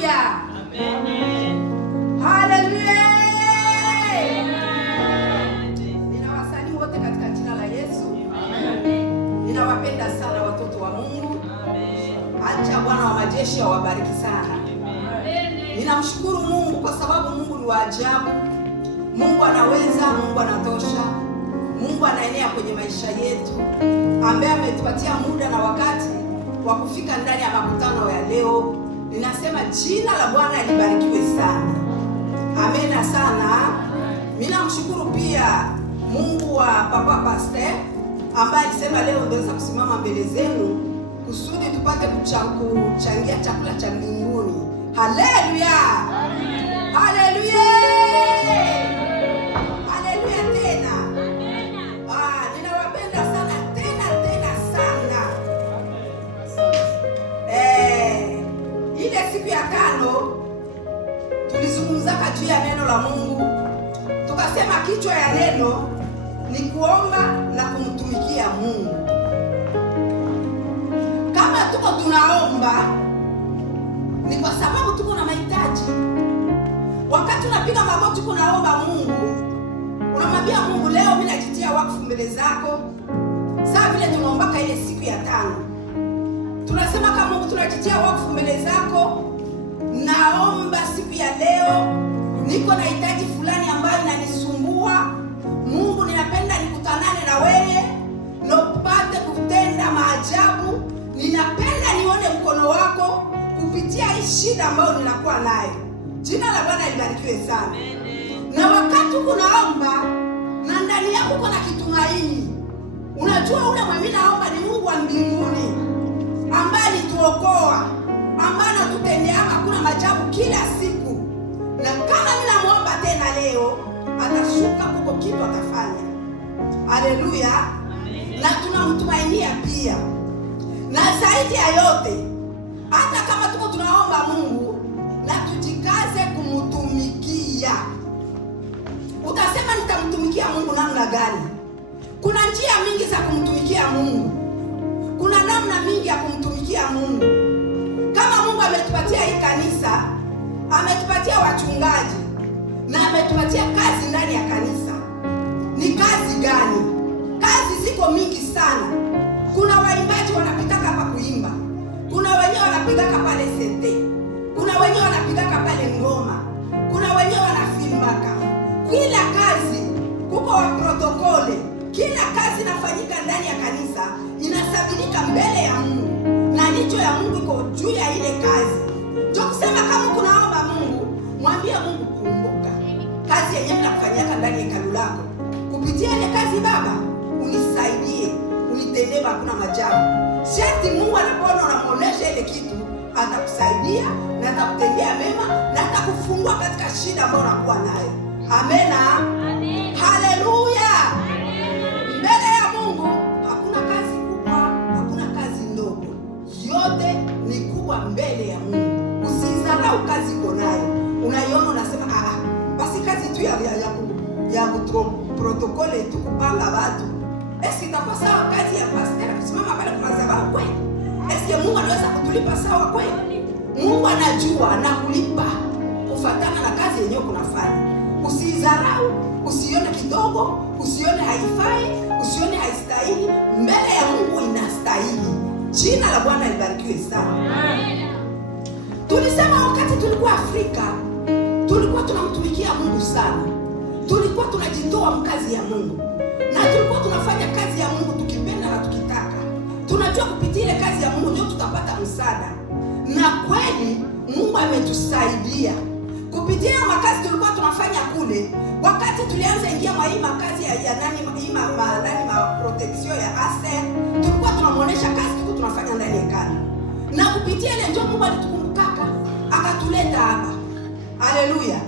Haleluya. Amen. Haleluya. Ninawasalimu wote katika jina la Yesu. Amen. Ninawapenda sana watoto wa Mungu. Amen. Acha Bwana wa majeshi awabariki sana. Amen. Ninamshukuru Mungu kwa sababu Mungu ni wa ajabu. Mungu anaweza, Mungu anatosha. Mungu anaenea kwenye maisha yetu, ambaye ametupatia muda na wakati wa kufika ndani ya makutano ya leo. Ninasema jina la Bwana libarikiwe sana. Amena sana. Mimi namshukuru pia Mungu wa Papa Pastor ambaye alisema leo ndoweza kusimama mbele zenu kusudi tupate kuchangia chakula cha mbinguni. Haleluya. Haleluya. Haleluya tena. Ninawapenda sana tena sana. Ile siku ya tano tulizungumzaka juu ya neno la Mungu. Tukasema kichwa ya neno ni kuomba na kumtumikia Mungu. Kama tuko tunaomba ni kwa sababu tuko na mahitaji. Wakati unapiga magoti kunaomba Mungu, unamwambia Mungu, leo mimi najitia wakfu mbele zako. Sawa vile tunaombaka ile siku ya tano. Tunasema kama Mungu tunajitia wakfu mbele zako. Naomba siku ya leo niko na hitaji fulani ambayo inanisumbua. Mungu, ninapenda nikutanane na wewe na upate kutenda maajabu. Ninapenda nione mkono wako kupitia hii shida ambayo ninakuwa nayo. Jina la Bwana libarikiwe sana. Na wakati unaomba na ndani yako kuna kitumaini, unajua ule mimi naomba ni Mungu wa mbinguni ambaye alituokoa, ambaye anatutendea hakuna maajabu kila siku. Na kama ninamuomba tena leo, atashuka huko kitu atafanya. Haleluya. Na tunamtumainia pia. Na zaidi ya yote, hata kama tuko tunaomba Mungu, na tujikaze kumtumikia. Utasema nitamtumikia Mungu namna gani? Kuna njia mingi za kumtumikia Mungu. Kuna namna mingi ya kumtumikia Mungu. Kama Mungu ametupatia hii kanisa, ametupatia wachungaji, na ametupatia kazi ndani ya kanisa. Ni kazi gani? Kazi ziko mingi sana. Kuna waimbaji wanapitaka hapa kuimba. Kuna wenyewe wanapigaka pale sete. Kuna wenyewe wanapigaka pale ngoma. Kuna wenyewe wanafilmaka. Kila kazi kuko wa protokole. Kila kazi inafanyika ndani ya kanisa inasabilika mbele ya Mungu. Na jicho ya Mungu iko juu ya ile kazi. Ndio kusema kama kunaomba Mungu, mwambie Mungu, kumbuka kazi yenyewe nakufanyaka ndani ya hekalu lako. Kupitia ile kazi Baba, unisaidie, unitendee hakuna maajabu. Sharti Mungu anapoona unamuonesha ile kitu, atakusaidia na atakutendea mema na atakufungua katika shida ambayo unakuwa nayo. Amena. Amen. Haleluya. Mbele ya Mungu hakuna kazi kubwa, hakuna kazi ndogo. Yote ni kubwa mbele ya Mungu. Usidharau kazi uko nayo. Unaiona unasema basi kazi tu ya protokole tu kupanga watu. Eski itakuwa sawa kazi ya pastor kusimama pale kwa madhabahu kweli? Eski Mungu anaweza kutulipa sawa kweli? Mungu anajua na kulipa kufuatana na kazi yenyewe kunafanya. Usidharau, usione kidogo, usione haifai, usione haistahili. Mbele ya Mungu inastahili. Jina la Bwana libarikiwe sana. Tulisema wakati tulikuwa Afrika, tulikuwa tunamtumikia Mungu sana. Tulikuwa tunajitoa mkazi ya Mungu. Na tulikuwa tunafanya kazi ya Mungu tukipenda na tukitaka. Tunajua kupitia ile kazi ya Mungu ndio tutapata msaada. Na kweli Mungu ametusaidia. Kupitia makazi tulikuwa tunafanya kule, wakati tulianza ingia hii makazi ya protection ya ASER, tulikuwa tunamuonesha kazi tulikuwa tunafanya ndani ya kana. Na kupitia ile ndio Mungu alitukumbukaka, akatuleta hapa. Haleluya.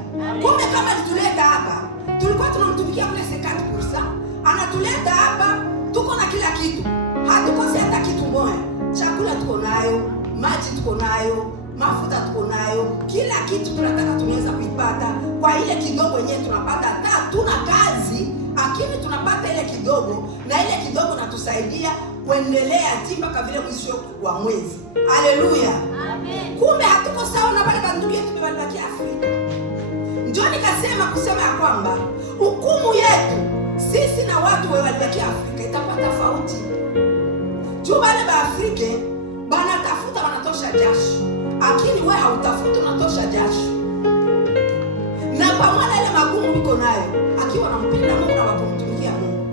Kumbe kama alituleta hapa, tulikuwa tunamtumikia kule 50%. Anatuleta hapa, tuko na kila kitu. Hatukosi hata kitu moja. Chakula tuko nayo, maji tuko nayo, mafuta tuko nayo, kila kitu tunataka tunaweza kuipata kwa ile kidogo yenyewe tunapata. Hata tuna kazi, lakini tunapata ile kidogo. kidogo, na ile kidogo natusaidia kuendelea mpaka vile mwisho wa mwezi. Haleluya, amen. Kumbe hatuko sawa na wale bandugu yetu bali Afrika. Ndio nikasema kusema ya kwamba hukumu yetu sisi na watu wale wa Afrika itakuwa tofauti. Juu wale ba Afrika banatafuta wanatosha jasho, lakini wewe hautafuti unatosha jasho. Na pamoja ile magumu uko nayo, akiwa anampenda Mungu na wakumtumikia Mungu.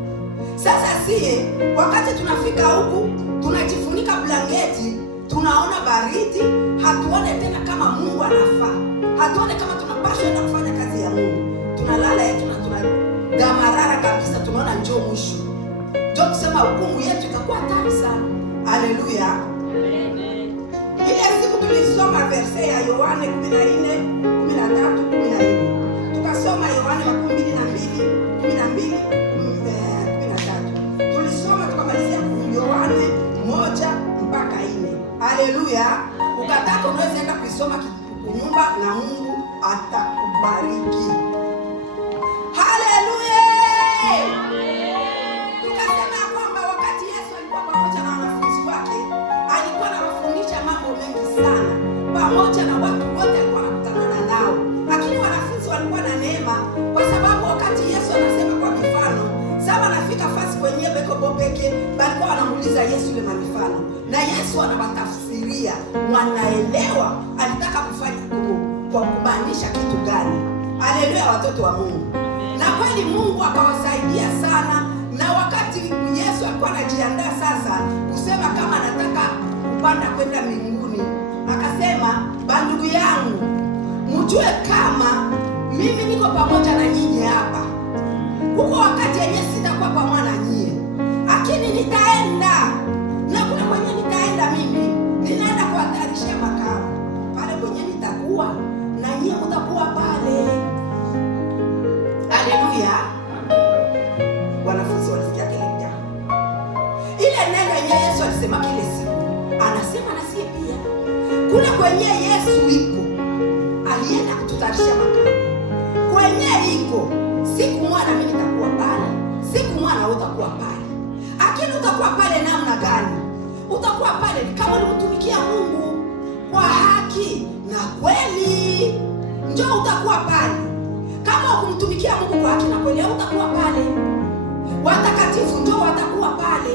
Sasa sie wakati tunafika huku tunajifunika blanketi, tunaona baridi, hatuone tena kama Mungu anafaa. Hatuone kama tunapaswa kwenda kufanya kazi ya Mungu. Tunalala yetu na tunadamarara kabisa, tunaona njoo mwisho. Ndio kusema hukumu yetu itakuwa hatari sana. Haleluya. Amen. Ile siku tulisoma verse ya Yohane 14:13-14. Tukasoma Yohane 12:13. Tulisoma tukamalizia Yohane 1-4. Haleluya. Ukataka unaweza enda kusoma kunyumba na Mungu atakubariki. Haleluya. Tukasema kwamba wakati Yesu alikuwa pamoja na wanafunzi wake, alikuwa anawafundisha mambo mengi sana pamoja na watu wote alikuwa anakutana nao. Lakini wanafunzi walikuwa na neema kwa sababu wakati Yesu anasema kwa mifano, sawa anafika fasi kwenye beko bopeke, walikuwa wanamuuliza Yesu ile mifano. Na Yesu anawatafsiria, wanaelewa alitaka kufanya kwa kumaanisha kitu gani. Haleluya, watoto wa Mungu. Na kweli Mungu akawasaidia sana, na wakati Yesu alikuwa anajiandaa sasa kusema kama anataka kupanda kwenda mbinguni, akasema, "Bandugu yangu, mjue kama mimi niko pamoja na nyinyi hapa. Huko wakati yenyewe sitakuwa pamoja na nyinyi, lakini nitaenda, na kule kwenye nitaenda mimi, ninaenda kuhatarisha makao. Pale kwenye nitakuwa na nyinyi mtakuwa pale." Haleluya. Wanafunzi walisikia kile jambo. Ile neno yenye Yesu alisema kile siku, anasema na sisi pia. Kule kwenye Yesu iko, alienda kututarisha makao. Kwenye iko, siku moja mimi nitakuwa pale, siku moja utakuwa pale. Lakini utakuwa pale namna gani? Utakuwa pale kama unamtumikia Mungu kwa haki na kweli, njoo utakuwa pale. Kama ukumtumikia Mungu kwa haki na kweli, utakuwa pale. Watakatifu njoo watakuwa pale.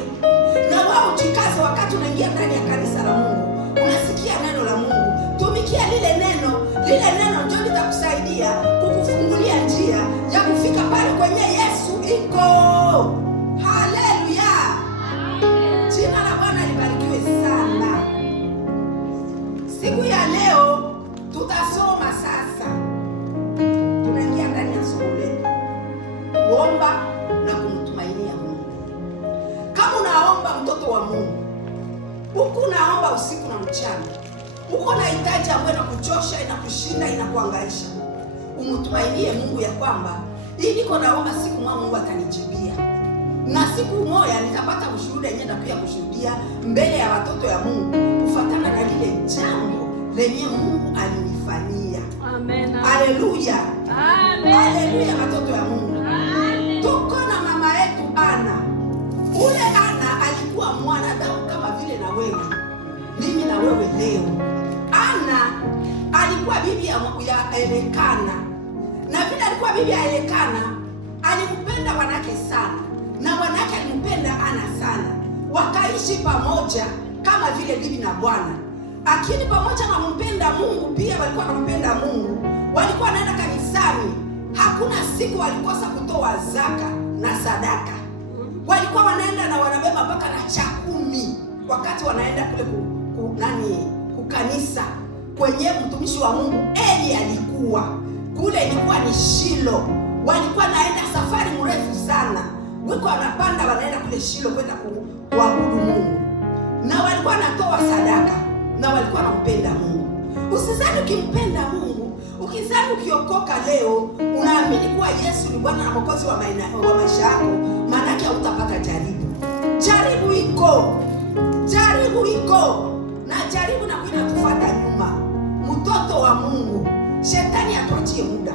Na wao jikaze wakati unaingia ndani ya kanisa la Mungu, unasikia neno la Mungu, tumikia lile neno. Lile neno ndio litakusaidia kukufungulia njia ya kufika pale kwenye Yesu iko. Haleluya. Jina la Bwana libarikiwe sana. Siku ya leo tutasoma sasa. Tunaingia ndani ya somo letu, kuomba na kumtumainia Mungu. Kama unaomba mtoto wa Mungu, huku unaomba usiku na mchana, uko na hitaji ambayo inakuchosha, inakushinda, inakuangaisha, umtumainie Mungu ya kwamba hii niko naomba siku moja Mungu atanijibia. Na siku moja nitapata ushuhuda yenyewe na pia kushuhudia mbele ya watoto ya Mungu kufuatana na lile jambo lenye Mungu alinifanyia. Amen. Haleluya. Amen. Haleluya, watoto ya Mungu. Amen. Tuko na mama yetu Ana. Ule Ana alikuwa mwanadamu kama vile na wewe, mimi na wewe leo. Ana alikuwa bibi ya Elikana. Na vile alikuwa bibi ya Elikana, alimpenda mwanake sana, na mwanake alimpenda Ana sana. Wakaishi pamoja kama vile bibi na bwana. Lakini pamoja na kumpenda Mungu, pia walikuwa wanampenda Mungu. Walikuwa wanaenda kanisani. Hakuna siku walikosa kutoa zaka na sadaka. Walikuwa wanaenda na wanabeba mpaka na chakumi wakati wanaenda kule kukanisa kwenye mtumishi wa Mungu Eli alikuwa. Kule ilikuwa ni Shilo. Walikuwa naenda safari mrefu sana. Wiko wanapanda wanaenda kule Shilo kwenda kuabudu Mungu. Na walikuwa wanatoa sadaka, na walikuwa wanampenda Mungu. Usizani ukimpenda Mungu, ukizani ukiokoka leo, unaamini kuwa Yesu ni Bwana na Mwokozi wa maisha yako, maana yake hutapata jaribu. Jaribu iko. Jaribu iko. Na jaribu na kwenda kufuata nyuma. Mtoto wa Mungu, shetani atuachie muda.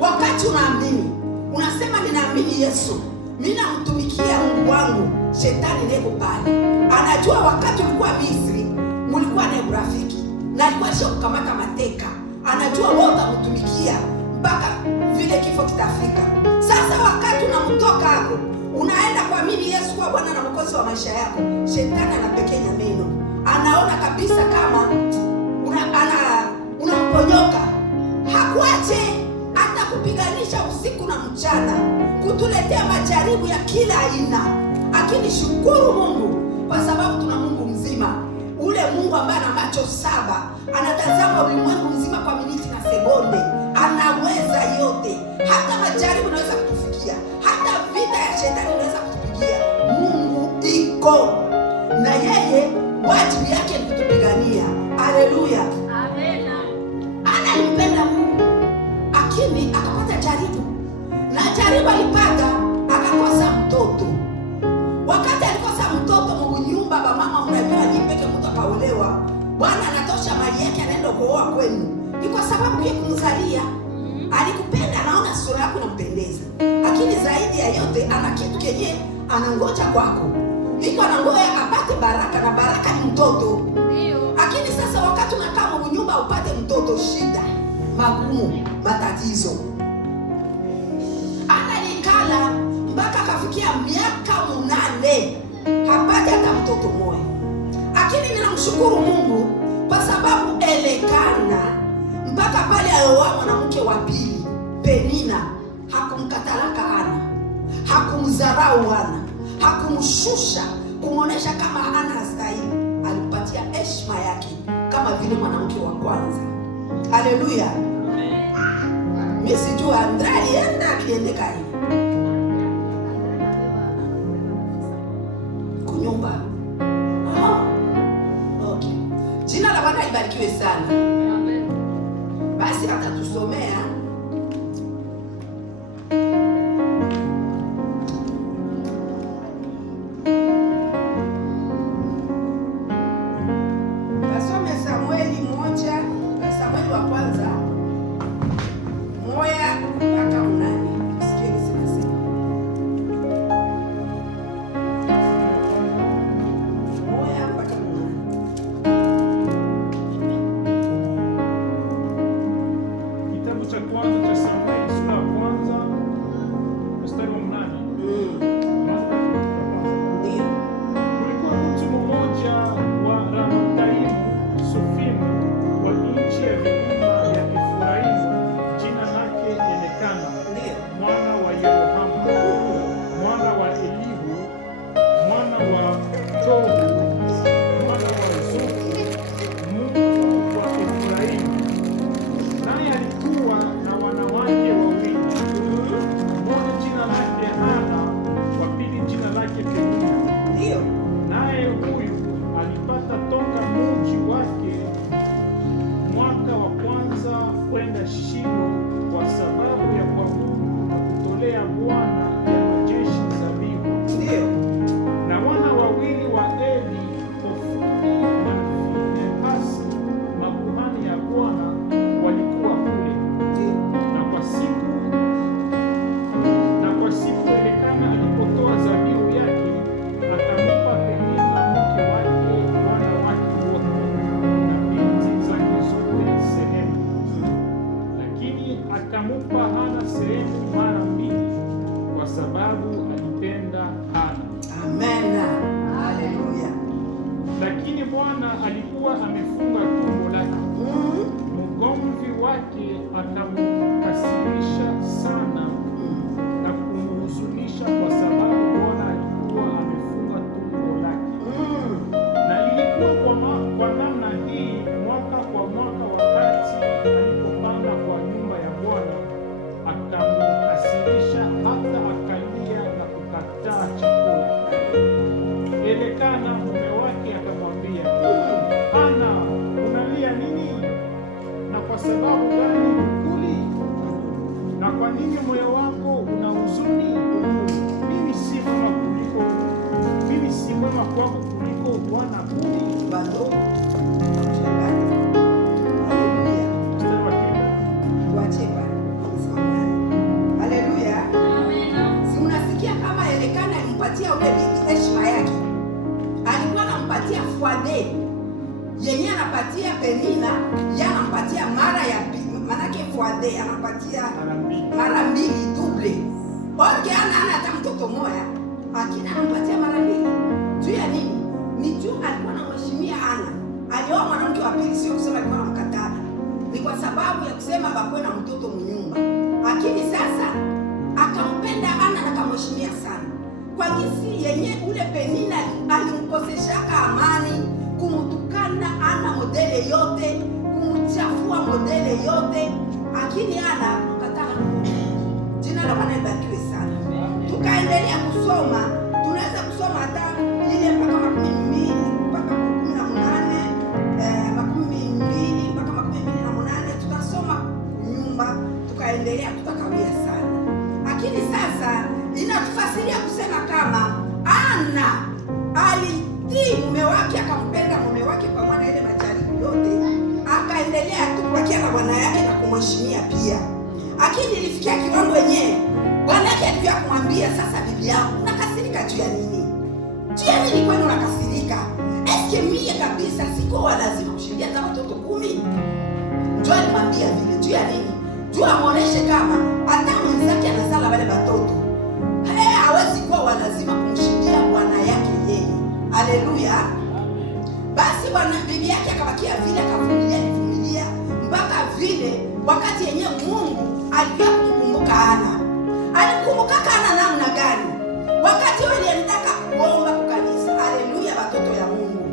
Wakati unaamini, unasema ninaamini Yesu, mimi namtumikia wangu, shetani neko pale. Anajua wakati ulikuwa Misri, mulikuwa na urafiki na alikuwa sio kukamata mateka. Anajua wewe utamtumikia mpaka vile kifo kitafika. Sasa wakati unamtoka hapo, unaenda kuamini Yesu kwa Bwana na Mwokozi wa maisha yako, shetani anapekenya meno. Anaona kabisa kama unamponyoka. Hakuache hata kupiganisha usiku na mchana, kutuletea majaribu ya kila aina. Lakini shukuru Mungu kwa sababu tuna Mungu mzima. Ule Mungu ambaye ana macho 7, anatazama ulimwengu mzima kwa miniti na sekunde. Anaweza yote. Hata majaribu yanaweza kutufikia, hata vita ya shetani inaweza kutupigia. Mungu iko na yeye, wajibu yake ni kutupigania. Haleluya, amen. Anampenda Mungu, lakini akapata jaribu, na jaribu alipata, akakosa mtoto. Wakati alikosa mtoto, Mungu nyumba ba mama mnajua nipeke mtu akaolewa, Bwana anatosha mali yake, anaenda kuoa kwenu. Ni kwa sababu yeye kumzalia. Alikupenda, anaona sura yako inampendeza, lakini zaidi ya yote ana kitu kenye anangoja kwako. Niko anangoja apate baraka, na baraka ni mtoto. Ndio. Lakini sasa wakati unakaa Mungu nyumba upate mtoto, shida, magumu, matatizo. Analikala mpaka akafikia miaka 8 hapati hata mtoto mmoja. Lakini ninamshukuru Mungu kwa sababu Elikana mpaka pale alioa mwanamke wa pili, Penina, hakumkatalaka Hana, hakumdharau Hana, hakumshusha, kumuonesha kama Hana hastahili. Alimpatia heshima yake kama vile mwanamke wa kwanza. Haleluya. Mimi sijua Andrea alienda biliendeka hivi kunyumba. Okay. Jina la Bwana libarikiwe sana. Amen. Basi atatusomea Samueli wa kwanza 1-8. Sikieni sinasema 1-8. Kitabu cha kwanza cha Samueli sura ya kwanza mstari wa 8. Ndio. Kulikuwa mtu mmoja wa Ramataimu Sofimu wa nchi ya vilima ya Efraimu, jina lake Elikana mwana wa Yerohamu, mwana wa Elihu, mwana wa Tohu, mwana wa Zufu, mtu wa Efraimu. Naye alikuwa na wanawake wawili, mmoja jina lake Hana, wa pili jina lake Penina. Naye huyu alipata toka mji wake mwaka wa kwanza kwenda Shilo kwa sababu ya kuabudu na kutolea Bwana ya majeshi dhabihu. Na wana wawili wa Eli, Hofni na Finehasi, makuhani ya Bwana, walikuwa kule. Na kwa siku Elikana alipotoa dhabihu yake, akampa Penina mke wake wana wake wote na binti zake zote sehemu, lakini akamupa Hana sehemu mara mbili, kwa sababu alipenda Hana. Amen. Haleluya. Lakini Bwana alikuwa amefunga tumbo lake, mgomvi wake akamkasirisha sana na kumhuzunisha, kwa sababu Bwana alikuwa amefunga tumbo lake. Na ilikuwa kwa namna hii mwaka kwa mwaka, wakati alipopanda kwa nyumba ya Bwana akamkasirisha, hata akalia na kukataa chakula. Elikana mume wake akamwambia, Hana, unalia nini? Na kwa sababu gani hukuli? Na kwa nini moyo wako una huzuni? Mimi si mwema kwako kuliko Bwana kuli? Bado. Haleluya. Si unasikia kama Elikana kumpatia ule bibi heshima yake, alikuwa anampatia fuade yenye anapatia Penina, anampatia mara ya pili, manake fuade anampatia mara mbili double. Porque ana hata mtoto moya, lakini anampatia mara mbili. Juu ya nini? Ni juu alikuwa anamheshimia Ana. Alioa mwanamke wa pili, sio kusema alikuwa anamkataa. Ni kwa sababu ya kusema bakwe na mtoto mnyumba. Lakini sasa akampenda Ana na akamheshimia sana. Kwa jinsi yenye ule Penina alimkoseshaka amani, kumtukana Ana modele yote, kumchafua modele yote, lakini Ana mkataa. Jina la Bwana libarikiwe sana. Tukaendelea kusoma, tunaweza kusoma hata ile mpaka 12 mpaka 18, 12 mpaka 28, tutasoma nyumba, tukaendelea, tutakawia sana. Lakini sasa inatufasiria kusema kama Ana alitii mume wake, akampenda mume wake kwa maana ile majaribu yote, akaendelea tu kubakia na bwana yake na kumheshimia pia. Lakini ilifikia kiwango yenyewe bwana yake alikuwa kumwambia, sasa bibi yangu, unakasirika juu ya nini? Juu ya nini kwani unakasirika? Eske mie kabisa siko wa lazima kushindia hata watoto 10? Ndio alimwambia vile. Juu ya nini? Juu amuoneshe kama hata mwenzake anazala wale watoto, hawezi kuwa wa lazima kumshindia bwana yake yeye. Haleluya. Basi bwana bibi yake akabakia vile, akavumilia mpaka vile wakati yenyewe Mungu alikuwa kumkumbuka Ana. Alikumbuka Ana namna gani? Wakati yule alitaka kuomba kwa kanisa. Haleluya, watoto ya Mungu.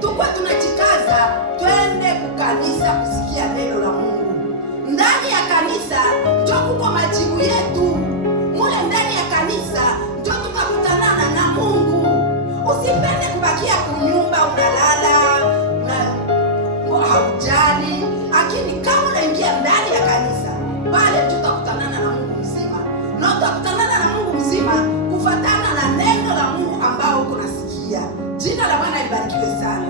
Tukua tunajikaza twende kwa kanisa kusikia neno la Mungu. Ndani ya kanisa ndio kuko majibu yetu. Mule ndani ya kanisa ndio tukakutanana na Mungu. Usipende kubakia kunyumba unalala na haujali, lakini kama unaingia ndani ya kanisa, pale tutakutanana na Mungu mzima. Na tutakutanana na Mungu mzima kufuatana na neno la Mungu ambao kunasikia. Jina la Bwana libarikiwe sana.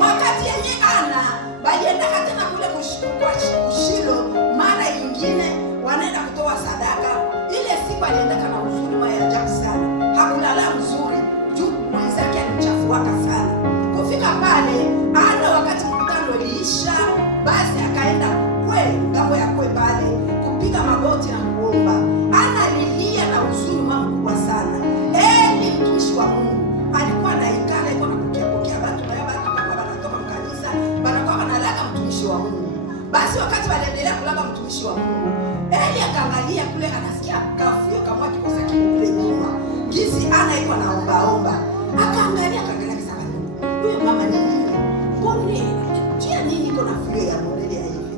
Wakati yenye Ana walienda tena kule kushilo, mara nyingine wanaenda kutoa sadaka. Ile siku alienda kana uzuri wa ajabu sana. Hakulala mzuri juu mwenzake alimchafuaka sana. Kufika pale Ana, wakati mkutano uliisha, basi akaenda ngambo ya kwe pale kupiga magoti na kuomba. Ana alilia na huzuni mkubwa sana. Eli mtumishi wa Mungu alikuwa anaikana, alikuwa anapokea watu kama wanatoka kanisa, wanakuwa wanalaga mtumishi wa Mungu. Basi wakati waliendelea kulaga mtumishi wa Mungu, Eli akaangalia kule, anasikia kafio kama kikosa kile nyuma. Gizi Ana iko anaomba. Akaangalia kisa huyu mama ni nini? Mbona tia nini iko na fio ya modeli ya hivi?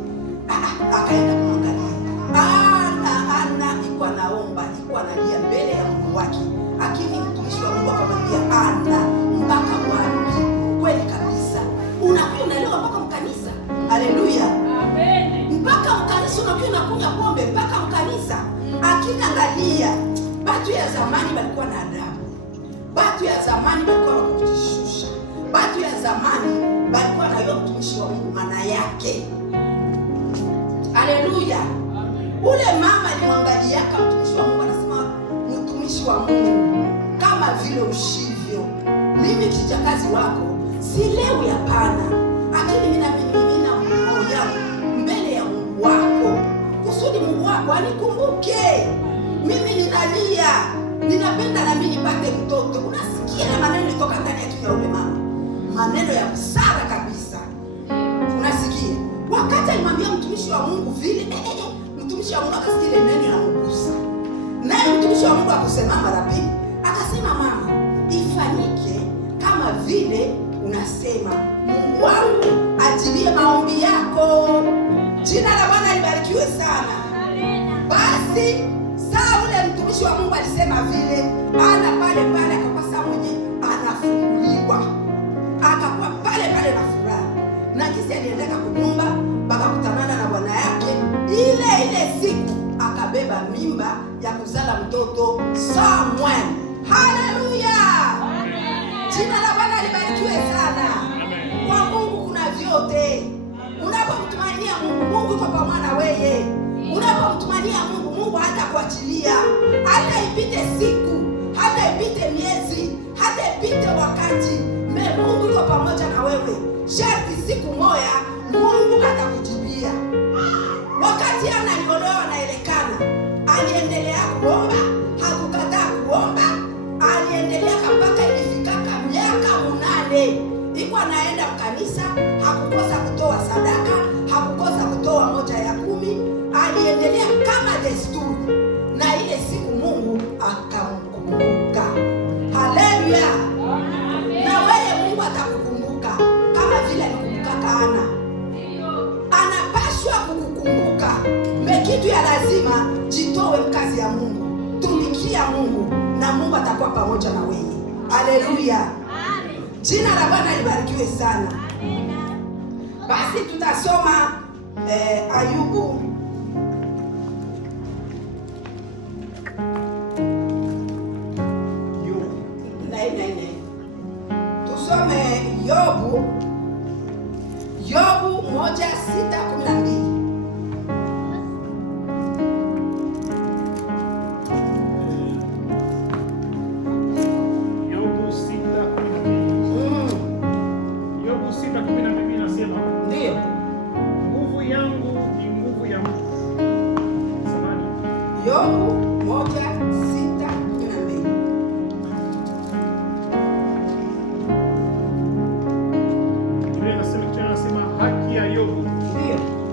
Akaenda kumwangalia. Ana iko anaomba, iko analia mbele ya Mungu wake. Lakini mtumishi wa Mungu akamwambia, Ana, mpaka wapi? Kweli kabisa. Unakuwa unalewa mpaka mkanisa. Haleluya. Amen. Mpaka mkanisa unakuwa unakunywa pombe mpaka mkanisa. Akinaangalia, watu ya zamani walikuwa na adabu. Watu ya zamani walikuwa wakujishusha. Watu ya zamani walikuwa na yeye mtumishi wa Mungu maana yake. Haleluya. Ule mama alimwangalia kama mtumishi wa Mungu, anasema mtumishi wa Mungu, kama vile ushivyo, mimi kijakazi wako silewi, hapana, lakini mimi moyo mbele ya Mungu wako, kusudi Mungu wako anikumbuke. Mimi ninalia, ninapenda na mimi nipate mtoto. Unasikia na maneno kutoka ndani ya kinywa ule mama, maneno ya busara kabisa. Unasikia wakati alimwambia mtumishi wa Mungu vile, mtumishi wa Mungu akasikia neno la Mungu. Naye mtumishi wa Mungu akusema mara pili, akasema, mama, ifanyike kama vile unasema. Mungu wangu ajilie maombi yako. Jina la Bwana libarikiwe sana. Basi saa ule mtumishi wa Mungu alisema vile, Ana pale akakuwa saa mwenye anafunguliwa, akakuwa pale na furaha. Na kisi aliendeka kunyumba, bakakutanana na bwana yake. Ile siku akabeba mimba ya kuzala mtoto Samuel. Haleluya. Jina la Bwana libarikiwe sana. Kwa Mungu kuna vyote. Unapomtumainia Mungu, Mungu yuko pamoja na wewe. Unapomtumainia Mungu, Mungu hata kuachilia. Hata ipite siku, hata ipite miezi, wakati Mungu yuko pamoja na wewe, sharti siku moja Mungu atakujibia. Wakati analiondoa na Elikana, aliendelea kuomba, hakukataa kuomba, aliendelea mpaka ilifikaka miaka 8. Iko anaenda kanisa, hakukosa kutoa sadaka, hakukosa kutoa 1/10. Aliendelea kama desturi, na ile siku Mungu akamkumbuka. Haleluya! Na wewe Mungu atakukumbuka kama vile alikumbuka Ana. Anapaswa kukukumbuka. Kitu ya lazima, jitoe mkazi ya Mungu, tumikia Mungu na Mungu atakuwa pamoja na wewe. Haleluya! Amen. Jina la Bwana libarikiwe sana. Amen. Basi tutasoma Ayubu tusome Yobu 1:6-12.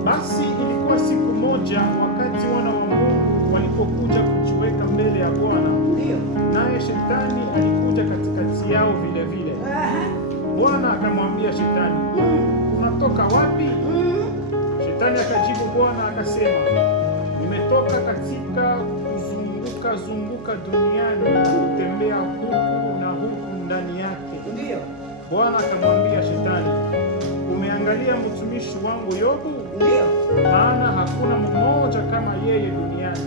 Basi ilikuwa siku moja wakati wana wa Mungu walipokuja kujiweka mbele ya Bwana, naye shetani alikuja katikati yao vile vile. Bwana akamwambia shetani, unatoka wapi? Shetani akajibu Bwana akasema, nimetoka katika kuzunguka duniani, kutembea huku na huku ndani yake. Bwana akamwambia shetani, umeangalia mtumishi wangu Yobu? Maana hakuna mmoja kama yeye duniani,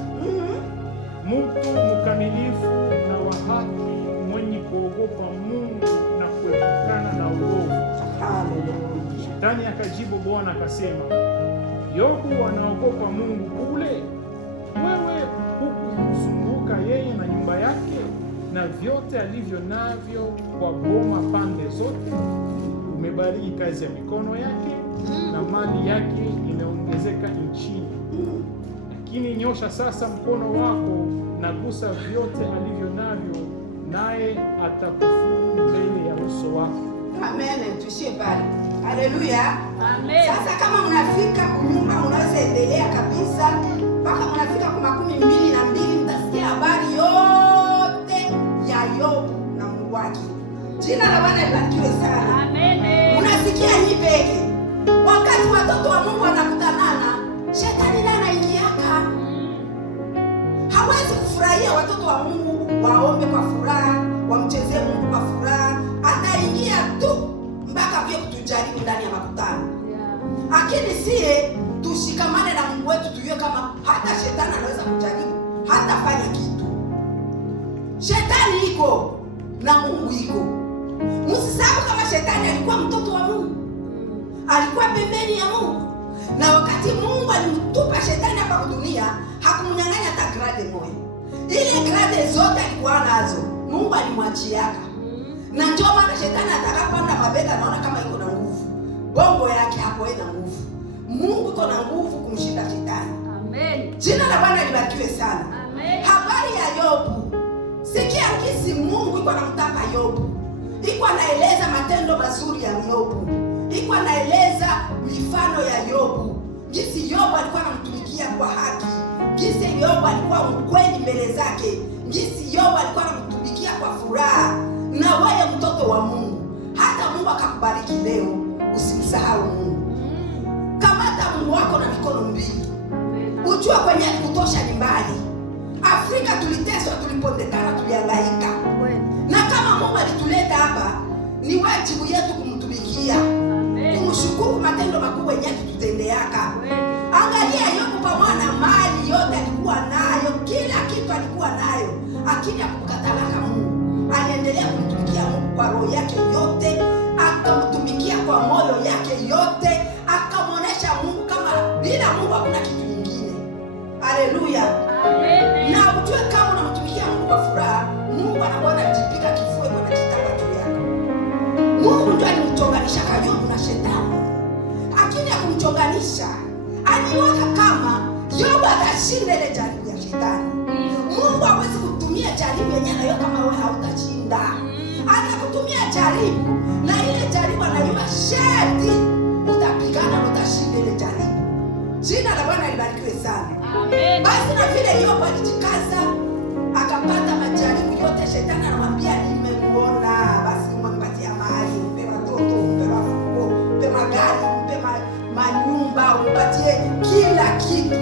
mtu mkamilifu na wa haki, mwenye kuogopa Mungu na kuepukana na uovu. Shetani akajibu Bwana akasema, Yobu anaogopa Mungu bure? Wewe hukumzunguka yeye na nyumba yake na vyote alivyo navyo kwa boma pande zote. Umebariki kazi ya mikono yake, na mali yake imeongezeka nchini. Lakini nyosha sasa mkono wako na gusa vyote alivyo navyo, naye atakufuru mbele ya uso wako. Amen. Tuishie pale. Haleluya. Amen. Sasa kama mnafika kunyuma, unaweza endelea kabisa mpaka mnafika kwa 12, mtasikia habari yote ya Yobu na Mungu wake. Jina la Bwana libarikiwe sana. Amen. Unasikia ni peke. Wakati watoto wa Mungu wanakutanana, shetani naye anaingiaka. Hawezi kufurahia watoto wa Mungu waombe kwa furaha, wamchezee Mungu kwa furaha. Ataingia tu mpaka vile kutujaribu ndani ya makutano. Lakini sie tushikamane na Mungu wetu, tujue kama hata shetani anaweza kujaribu, hata fanya kitu. Shetani iko na Mungu iko. Msisahau kama shetani alikuwa mtoto wa Mungu, alikuwa pembeni ya Mungu, na wakati Mungu alimtupa shetani hapa dunia, hakumnyang'anya hata grade moja. Ile grade zote alikuwa nazo Mungu alimwachiaka, na ndio maana shetani atakapanda mabega, anaona kama iko na nguvu. Bongo yake hapo ina nguvu. Mungu iko na nguvu kumshinda shetani. Amen. Jina la Bwana libarikiwe sana. Amen. Habari ya Yobu, sikia kisi Mungu iko anamtaka Yobu. Iko anaeleza matendo mazuri ya Yobu. Iko anaeleza mifano ya Yobu. Jinsi Yobu alikuwa anamtumikia kwa haki. Jinsi Yobu alikuwa mkweli mbele zake. Jinsi Yobu alikuwa anamtumikia kwa furaha. Na wewe mtoto wa Mungu, hata Mungu akakubariki leo, usimsahau Mungu. Kamata Mungu wako na mikono mbili. Ujue kwenye kutosha ni mbali. Afrika tuliteswa, tulipondekana, tulihangaika. Na kama Mungu alituleta hapa, ni wajibu yetu kumtumikia. Kumshukuru matendo makubwa yenye tutendeaka. Angalia Yobu, pamoja na mali yote alikuwa nayo, kila kitu alikuwa nayo, lakini hakukatalaka Mungu. Aliendelea kumtumikia Mungu kwa roho yake yote, akamtumikia kwa moyo yake yote, akamwonesha Mungu kama bila Mungu hakuna kitu kingine. Haleluya. Amen. Na ujue kama unamtumikia Mungu kwa furaha, Mungu anakuona jipika kifue kwa kitaka juu yako. Mungu ndio alimchonganisha Yobu na shetani, lakini akumchonganisha, aliona kama Yobu atashinda ile jaribu ya shetani. Mungu hawezi kutumia jaribu yenyewe nayo kama wewe hautashinda. Atakutumia jaribu na ile jaribu anajua sharti utapigana na utashinda ile jaribu. Jina la Bwana libarikiwe sana. Amen. Basi na vile Yobu alijikaza akapata majaribu yote, shetani anamwambia nimekuona, basi umempatia mali, mpe watoto, mpe mafuko, mpe magari, mpe manyumba, umpatie kila kitu.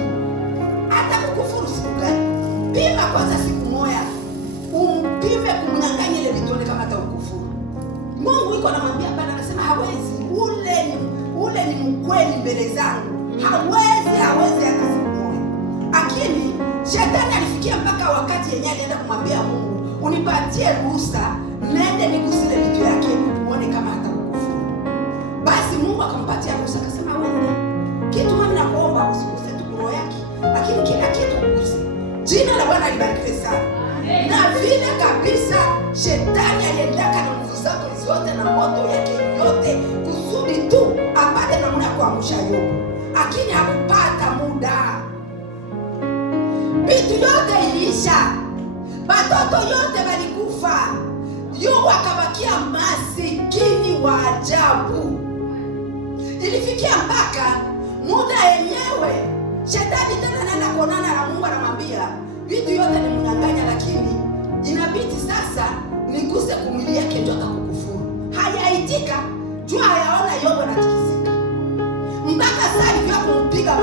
Hata kukufuru siku gani? Pima kwanza siku moja. Umpime kumnyang'anya ile vitu kama hata ukufuru. Mungu iko anamwambia bana, anasema hawezi. Ule ni mkweli mbele zangu. Hawezi hata siku moja. Lakini shetani alifikia mpaka wakati yenyewe alienda kumwambia Mungu, unipatie ruhusa nende nigusile vitu yake uone kama hata ukufuru. Basi Mungu akampatia ruhusa, akasema wewe kitu mimi nakuomba usiguse tu roho yake, lakini kila kitu uguse. Jina la Bwana libarikiwe sana. Na vile kabisa shetani aliendaka na nguvu zake zote na moto yake yote kusudi tu apate namna kuangusha Yobu, lakini hakupata muda. Vitu yote iliisha, watoto yote walikufa, Yobu akabakia masikini wa ajabu. Ilifikia mpaka muda yenyewe shetani tena anaenda kuonana na Mungu, anamwambia vitu yote ni mnyang'anya, lakini inabidi sasa niguse kumwili yake ndio atakukufuru. Hayaitika, jua hayaona Yobu anatikisika. Mpaka sasa hivi kumpiga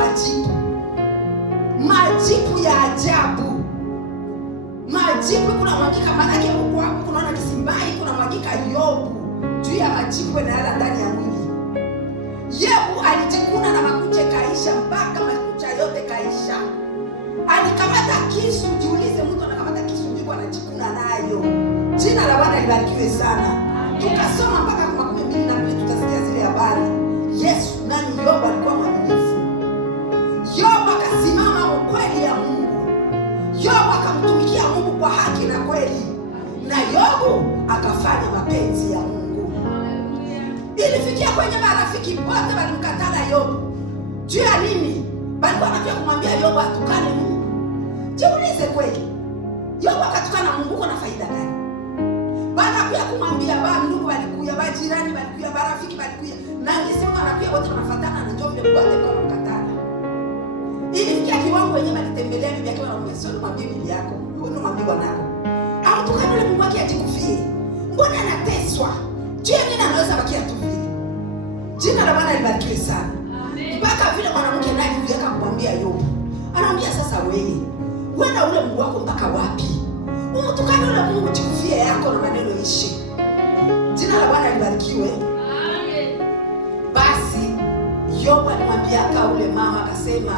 majipu ya ajabu. Majipu kuna mwagika, maana yake huko hapo kunaona kisimbai, kuna mwagika Yobu juu ya majipu yanalala ndani ya mwili. Yobu alijikuna na makucha kaisha, mpaka makucha yote kaisha. Alikamata kisu, jiulize mtu anakamata kisu ndipo anajikuna nayo. Jina la Bwana libarikiwe sana. Tukasoma mpaka 12 tutasikia zile habari. Yesu nani Yobu alikuwa mwaminifu. Yobu akasimama ukweli ya Mungu. Yobu akamtumikia Mungu kwa haki na kweli. Na Yobu akafanya mapenzi ya Mungu. Ilifikia kwenye marafiki wote walimkataa Yobu. Juu ya nini? Walikuwa wanataka kumwambia Yobu atukane Mungu. Jiulize kweli, Yobu akatukana Mungu kuna faida gani? Baada ya kumwambia ndugu walikuja, jirani walikuja, marafiki walikuja, na ngisema anakuja wote wanafuatana na njoo vile wote kwa mkatana. Ilifikia kiwango wenyewe alitembelea bibi yake, wanamwambia sio mwambie bibi yako, wewe mwambie bwanako. Atukana yule Mungu wake ajikufie. Mbona anateswa? Je, nini anaweza bakia tu vile? Jina la Bwana libarikiwe sana. Amen. Mpaka vile mwanamke naye bibi yake akamwambia Yobu, anamwambia sasa wewe na ule Mungu wako mpaka wapi? Umtukane ule Mungu jikufie yako na maneno ishi. Jina la Bwana libarikiwe. Amen. Basi Yobu alimwambia ule mama, akasema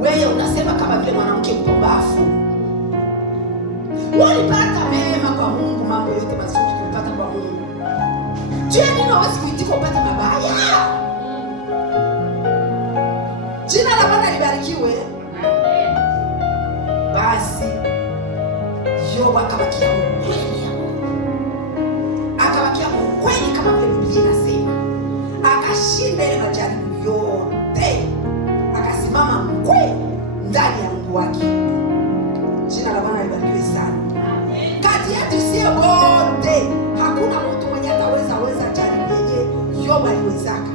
wewe unasema kama vile mwanamke mpumbavu. Walipata mema kwa Mungu, mambo yote mazuri tulipata kwa Mungu. Je, nini hawezi kuitika upate mabaya? Jina la Bwana libarikiwe. Basi Yobu akabakia mkweli, kama vile Biblia inasema, akashinda ile majaribu yote, akasimama mkweli ndani ya Mungu wake. Jina la Bwana libarikiwe sana. Kati yetu sio wote, hakuna mtu mwenye ataweza jaribu yenye Yobu aliwezaka,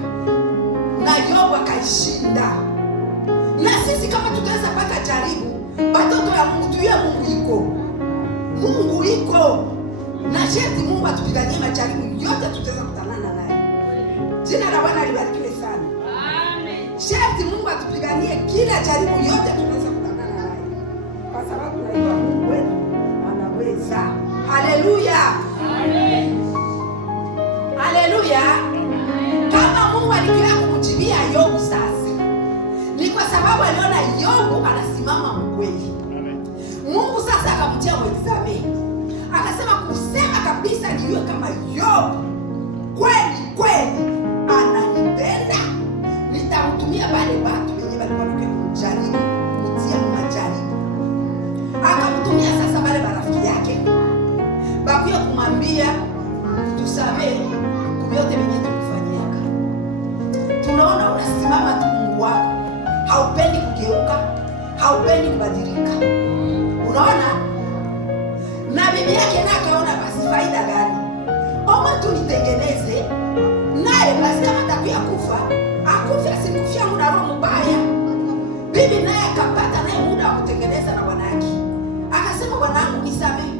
na Yobu akaishinda. Na sisi kama tutaweza pata jaribu, watoto ya Mungu tuye Mungu iko na sharti Mungu atupiganie majaribu yote tutaweza kutanana naye. Jina la Bwana libarikiwe sana. Amen. Sharti Mungu atupiganie kila jaribu yote tunaweza kutanana naye, kwa sababu najua Mungu wetu anaweza. Haleluya. Amen. Haleluya. Kama Mungu alikuwa kumjibia Yobu sasa, ni kwa sababu aliona Yobu anasimama mkweli. Mungu sasa akamtia mwexame, akasema kusema kabisa niwe kama Yobu kweli ananipenda, nitamtumia wale watu wenye walikuwa wanajaribu kutia majaribu. Akamtumia sasa wale marafiki yake bakuya kumwambia tusamehe unasimama tu Mungu wako, haupendi kugeuka, haupendi kubadilika. Unaona? Na bibi yake naye akaona basi faida gani? Oma tu nitengeneze naye basi, kama takuya kufa akufe, asikufia muda roho mbaya. Bibi naye akapata naye muda wa kutengeneza na bwana yake. Akasema, bwanangu nisamehe.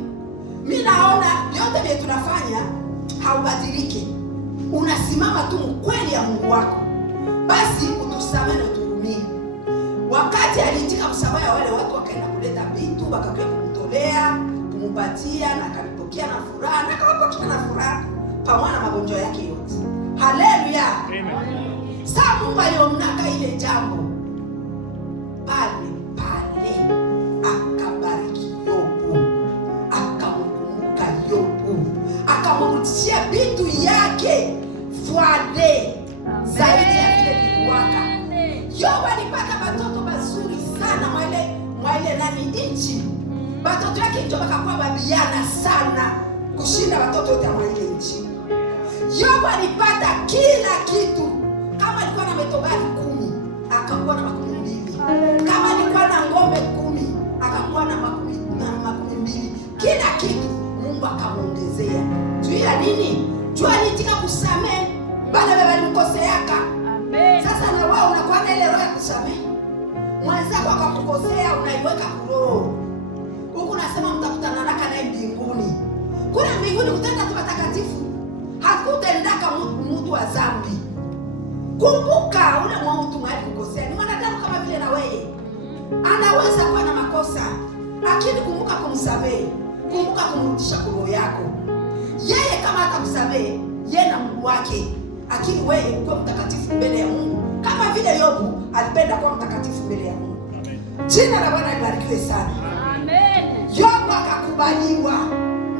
Mimi naona yote vile tunafanya haubadiliki. Unasimama tu mkweli ya Mungu wako. Basi utusamehe na uturumie. Wakati aliitika msamaha ya wale watu, wakaenda kuleta vitu, wakakuja kumtolea, kumupatia, na akalipokea na furaha, na akawapokea na furaha pamoja na magonjwa yake yote. Haleluya. Amen. Sasa Mungu aliomnaka ile jambo pale akabariki Yobu, akamkumbuka Yobu, akamrudishia vitu yake fuade zaidi ya vile vilikuwaka. Yobu alipata watoto mazuri sana mwaile nani nchi. Watoto yake ndio wakakuwa babiana sana kushinda watoto wote wa ile nchi. Yobu alipata kila kitu. Kama alikuwa na metobari 10, akakuwa na 12. Kama alikuwa na ng'ombe 10, akakuwa na 12. Kila kitu Mungu akamuongezea. Juu ya nini? Juu alitika kusamehe bale walimkoseaka. Amen. Sasa na wao unakuwa na ile roho ya kusamehe. Mwenzako akakukosea, unaiweka kuroho. Huku nasema mtakutana naka naye mbinguni. Kule mbinguni kutenda tu watakatifu. Hakutendaka mtu wa dhambi. Kumbuka ule mtu mwali kukosea. Ni mwanadamu kama vile na wewe. Anaweza kuwa na makosa, lakini kumbuka kumsamehe. Kumbuka kumrudisha kwa roho yako. Yeye kama atakusamehe, yeye na Mungu wake. Lakini wewe uko mtakatifu mbele ya Mungu. Kama vile Yobu alipenda kuwa mtakatifu mbele ya Mungu. Jina la Bwana libarikiwe sana. Amen. Yobu akakubaliwa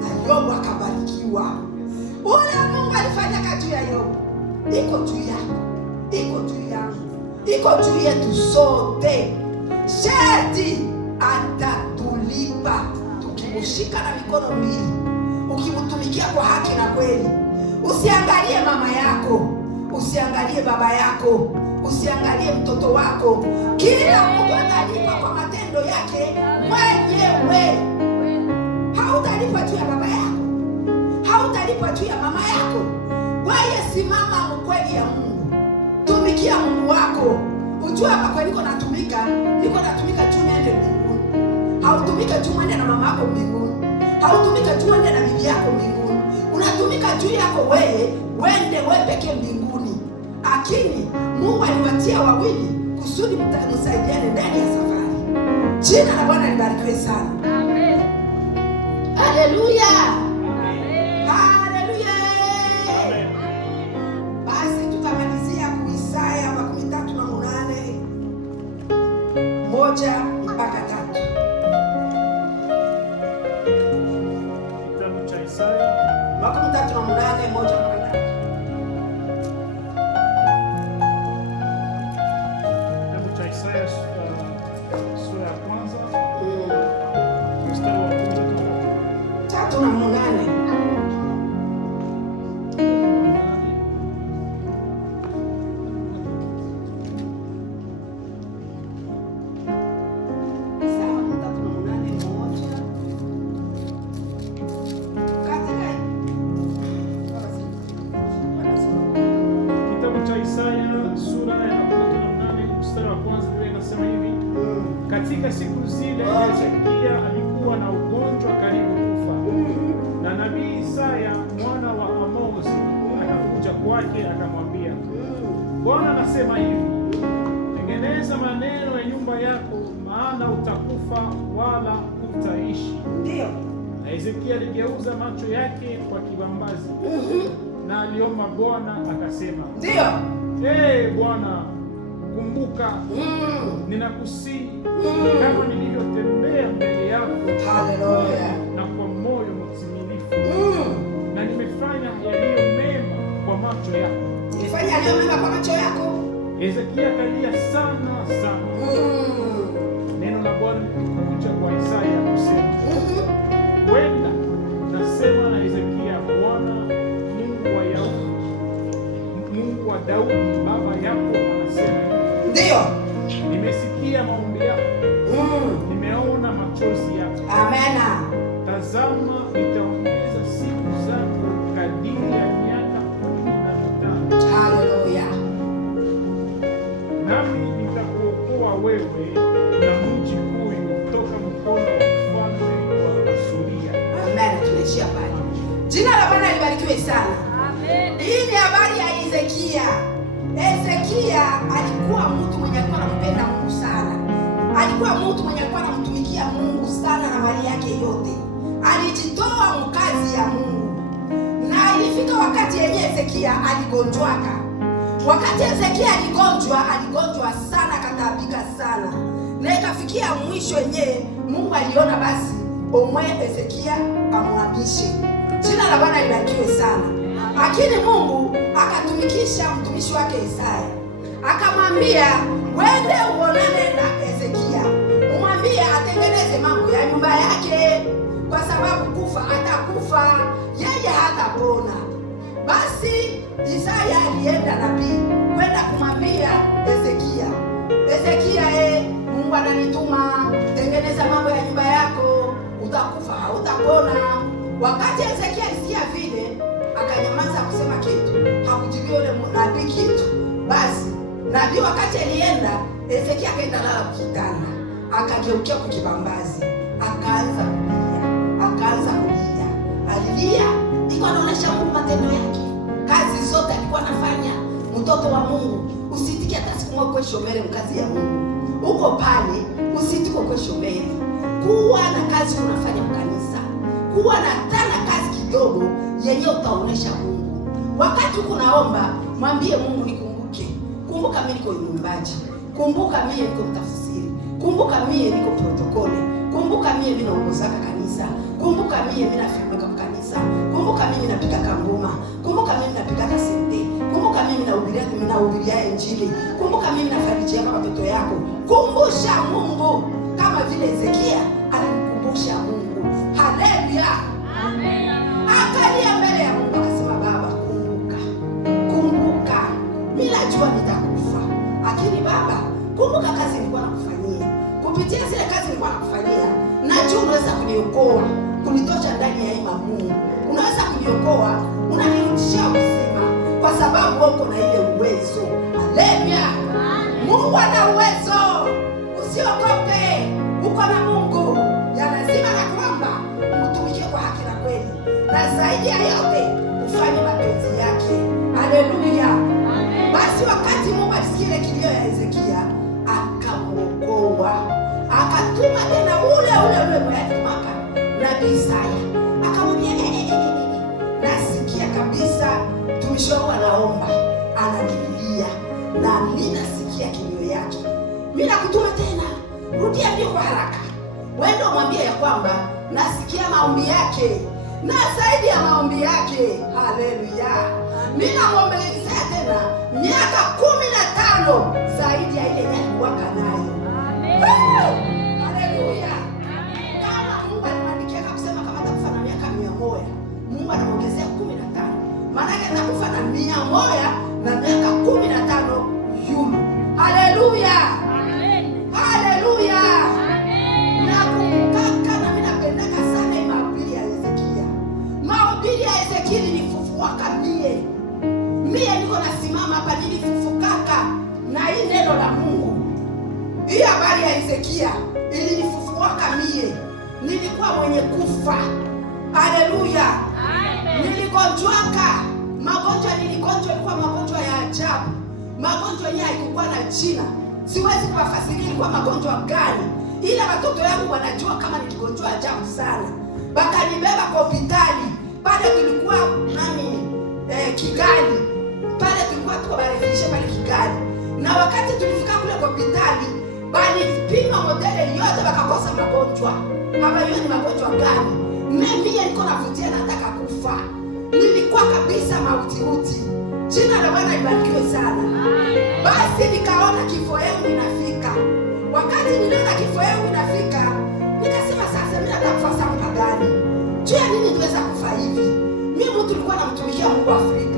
na Yobu akabarikiwa. Ule Mungu alifanya kazi ya Yobu. Iko juu yako. Iko juu yangu. Iko juu yetu sote. Sharti atatulipa tukimshika na mikono mbili. Ukimtumikia kwa haki na kweli. Usiangalie mama yako, usiangalie baba yako, usiangalie mtoto wako. Kila mtu atalipa kwa matendo yake mwenyewe. Hautalipa juu ya baba yako, hautalipa juu ya mama yako. Wewe simama mkweli ya Mungu. Tumikia Mungu wako. Ujue hapa kwa niko natumika juu niende mbinguni. Hautumika juu mwende na mama yako mbinguni. Hautumika juu mwende na bibi yako mbinguni. Unatumika juu yako wewe, wende wewe pekee mbinguni. Lakini Mungu aliwatia wawili kusudi msaidiane ndani ya safari. Jina la Bwana libarikiwe sana. Amen. Haleluya. Amen. Haleluya. Amen. Basi tutamalizia ku Isaya 38 1 mpaka 3. Kitabu cha Isaya 38 1 mpaka 3. Kitabu cha Isaya sura ya kwanza mstari wa 3 na 8. Katika siku zile Hezekia alikuwa na ugonjwa karibu kufa, na nabii Isaya mwana wa Amozi akakuja kwake akamwambia, Bwana anasema hivi, tengeneza maneno ya nyumba yako, maana utakufa wala utaishi. Ndio. Na Hezekia aligeuza macho yake kwa kibambazi na aliomba Bwana akasema, ndio, Bwana kumbuka, ninakusihi kama nilivyotembea mbele yako. Haleluya. Na kwa moyo mtimilifu, na nimefanya yaliyo mema kwa macho yako. Nilifanya yaliyo mema kwa macho yako. Hezekia akalia sana sana. Neno la Bwana likakuja kwa Isaya kusema, kwenda nasema na Hezekia, Bwana Mungu wa Daudi baba yako anasema alijitoa mkazi ya Mungu. Na ilifika wakati yenye Hezekia aligonjwaka. Wakati Hezekia aligonjwa sana, kataabika sana, na ikafikia mwisho yenye Mungu aliona basi omwe Hezekia amwamishe. Jina la Bwana libarikiwe sana. Lakini Mungu akatumikisha mtumishi wake Isaya, akamwambia wende uonane na Hezekia, umwambie atengeneze mambo ya nyumba yake, kwa sababu kufa atakufa, yeye hatapona. Basi Isaya alienda nabii kwenda kumwambia Hezekia, Mungu ananituma tengeneza mambo ya nyumba yako, utakufa hautapona. Wakati Hezekia alisikia vile, akanyamaza kusema kitu, hakujibu yule nabii kitu. Basi nabii wakati alienda, Hezekia akaenda lala kitanda, akageukia kwa kibambazi, akaanza kulia. Alilia, iko anaonesha Mungu matendo yake, kazi zote alikuwa anafanya. Mtoto wa Mungu, usitiki hata siku moja kwa shomere mkazi ya Mungu. Uko pale, usitiko kwa shomere. Kuwa na kazi unafanya mkanisa. Kuwa na tana kazi kidogo yenye utaonesha Mungu. Wakati uko naomba, mwambie Mungu nikumbuke. Kumbuka mimi niko mwimbaji. Kumbuka mimi niko mtafsiri. Kumbuka mimi niko protokoli. Kumbuka mimi naongoza kanisa. Kumbuka mimi nafika kwa kanisa. Kumbuka mimi napiga kangoma. Kumbuka mimi napiga kasete. Kumbuka mimi nahubiria Injili. Kumbuka mimi nafarijia kama watoto yako. Kumbusha Mungu kama vile Hezekia alimkumbusha Mungu. Haleluya. Amen. Akalia mbele ya Mungu akasema, Baba, kumbuka. Mimi najua nitakufa, lakini Baba, kumbuka kazi nilikuwa nakufanyia. Kupitia zile kazi nilikuwa nakufanyia, najua unaweza kuniokoa, kunitosha ndani ya ima Mungu. Unaweza kuniokoa, unanirudishia uzima, kwa sababu uko na ile uwezo. Haleluya. Mungu ana uwezo. Usiogope. Uko na Mungu. Ya lazima na kwamba mtumikie kwa haki na kweli, na zaidi ya yote ufanye mapenzi yake. Haleluya. Basi wakati Mungu alisikia kilio ya Hezekia, akamwokoa. Akatuma tena ule mwaka nabii Isaya, akamwambia nasikia kabisa mtumishi wangu anaomba, analilia, na mimi nasikia kilio yake. Mimi nakutuma tena, rudia ndio kwa haraka. Wewe umwambie ya kwamba nasikia maombi yake, na zaidi ya maombi yake. Haleluya. Mimi namuombelea tena miaka 15 zaidi ya ile alikuwa nayo. Amen. Haleluya. Kama Mungu alimwandikia kusema kama atakufa na miaka 100, Mungu anaongezea 15. Maana yake atakufa na 100 na miaka 15 yulu. Haleluya. Amen. Haleluya. Amen. Na kumbuka na mimi napendeka sana mahubiri ya Hezekia. Mahubiri ya Hezekia nilifufuaka mie. Mie niko nasimama hapa nilifufukaka na hii neno la Mungu. Hii habari ya Hezekia ilinifufuaka mie. Nilikuwa mwenye kufa. Haleluya. Amen. Niligonjwaka. Magonjwa niligonjwa ilikuwa magonjwa ya ajabu. Magonjwa yenyewe haikuwa na jina. Siwezi kuwafasiria ilikuwa magonjwa gani. Ila watoto yangu wanajua kama niligonjwa ajabu sana. Bakanibeba kwa hospitali. Pale tulikuwa Kigali. Pale tulikuwa tuko barefishe pale Kigali. Na wakati tulifika kule kwa hospitali, bali pima modele yote wakakosa magonjwa. Hapa hiyo ni magonjwa gani? Mimi niko navutia nataka kufa. Nilikuwa kabisa mauti. Jina la Bwana libarikiwe sana. Basi nikaona kifo yangu inafika. Wakati niliona kifo yangu inafika, nikasema sasa mimi natakufa sana gani? Juu ya nini niweza kufa hivi? Mimi mtu nilikuwa namtumikia Mungu Afrika